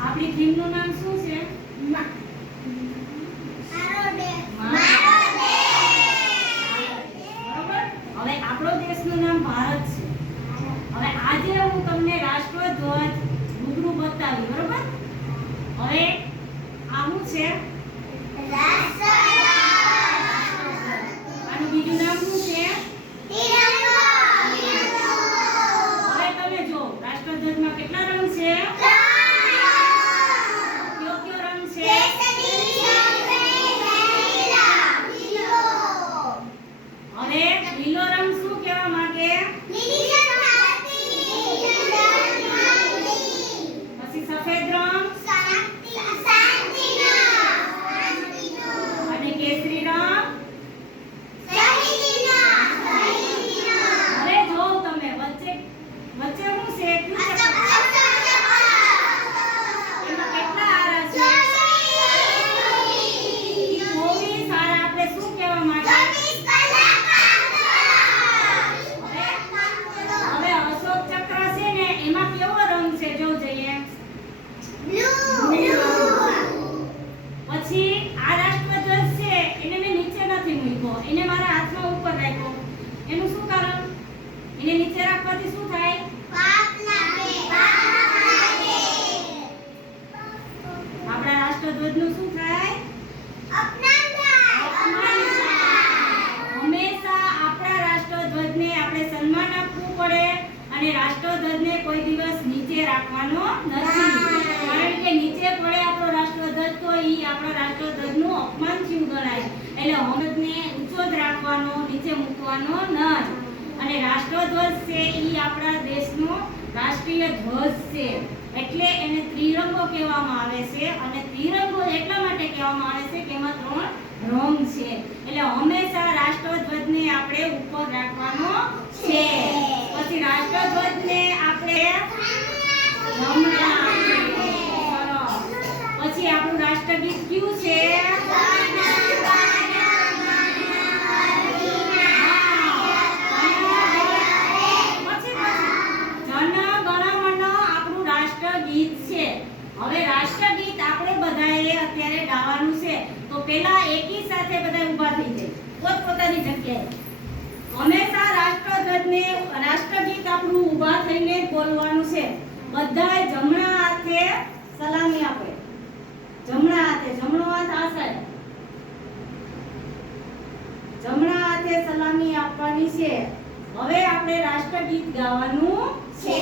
આપણી થીમનું નામ શું છે? હવે આપણો દેશનું નામ ભારત છે. હવે આજે હું તમને રાષ્ટ્રધ્વજ રૂબરૂ બતાવી, બરોબર? હવે આનું છે આનું બીજું નામ શું છે? હવે તમે જો રાષ્ટ્રધ્વજમાં કેટલા રંગ છે? કયો કયો રંગ છે? હવે લીલો રંગ શું કહેવા માંગે? પછી સફેદ રંગ અને કેસરી રંગ. હવે જો તમે વચ્ચે વચ્ચે શું છે? એમાં કેટલા આરા છે? 24 આરા. આપણે શું કહેવા માંગે? હવે અશોક ચક્ર છે ને એમાં કેવો રંગ છે? જો જોઈએ. પછી આ રાષ્ટ્રધ્વજ છે એને મેં નીચે નથી મૂક્યો, એને મારા હાથમાં ઉપર રાખ્યો. એનું શું કારણ? એને નીચે રાખવાથી શું થાય? આપણા રાષ્ટ્રધ્વજનું શું થાય? અપમાન થાય. હંમેશા આપણા રાષ્ટ્રધ્વજને આપણે સન્માન આપવું પડે અને રાષ્ટ્રધ્વજને કોઈ દિવસ નીચે રાખવાનો નથી. કારણ કે નીચે પડે આપણો રાષ્ટ્રધ્વજ તો ઈ આપણા રાષ્ટ્રધ્વજનું અપમાન થયું ગણાય. એટલે હંમેશને ઊંચો જ રાખવાનો, નીચે મૂકવાનો નહીં. અને રાષ્ટ્રધ્વજ છે ઈ આપણા દેશનો રાષ્ટ્રીય ધ્વજ છે. એટલે એને ત્રિરંગો કહેવામાં આવે છે. અને ત્રિરંગો એટલા માટે કહેવામાં આવે છે કે એમાં 3 રંગ છે. એટલે હંમેશા રાષ્ટ્રધ્વજને આપણે ઉપર રાખવાનો છે. પછી રાષ્ટ્રધ્વજને આપણે જમણા આપીએ. પછી આપણું રાષ્ટ્રગીત કયું છે? હવે રાષ્ટ્રગીત આપણે બધાએ અત્યારે ગાવાનું છે. તો પહેલા એકી સાથે બધા ઊભા થઈ જાય પોતપોતાની જગ્યાએ. હંમેશા રાષ્ટ્રધ્વજને રાષ્ટ્રગીત આપણું ઊભા થઈને બોલવાનું છે. બધાએ જમણા હાથે સલામી આપે. જમણા હાથે, જમણો હાથ આ સાઈડ. જમણા હાથે સલામી આપવાની છે. હવે આપણે રાષ્ટ્રગીત ગાવાનું છે.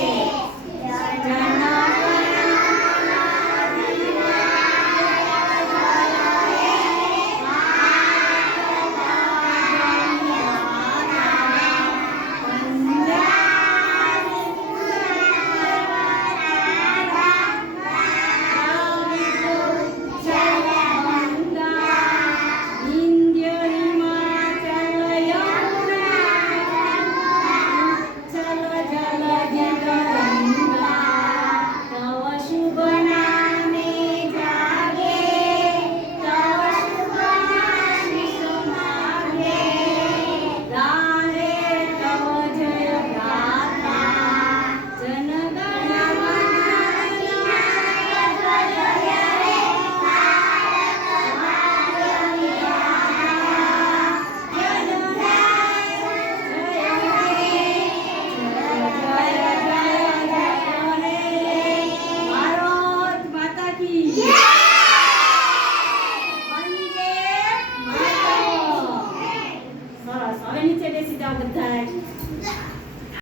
હવે નીચે બેસી જાઓ બધા.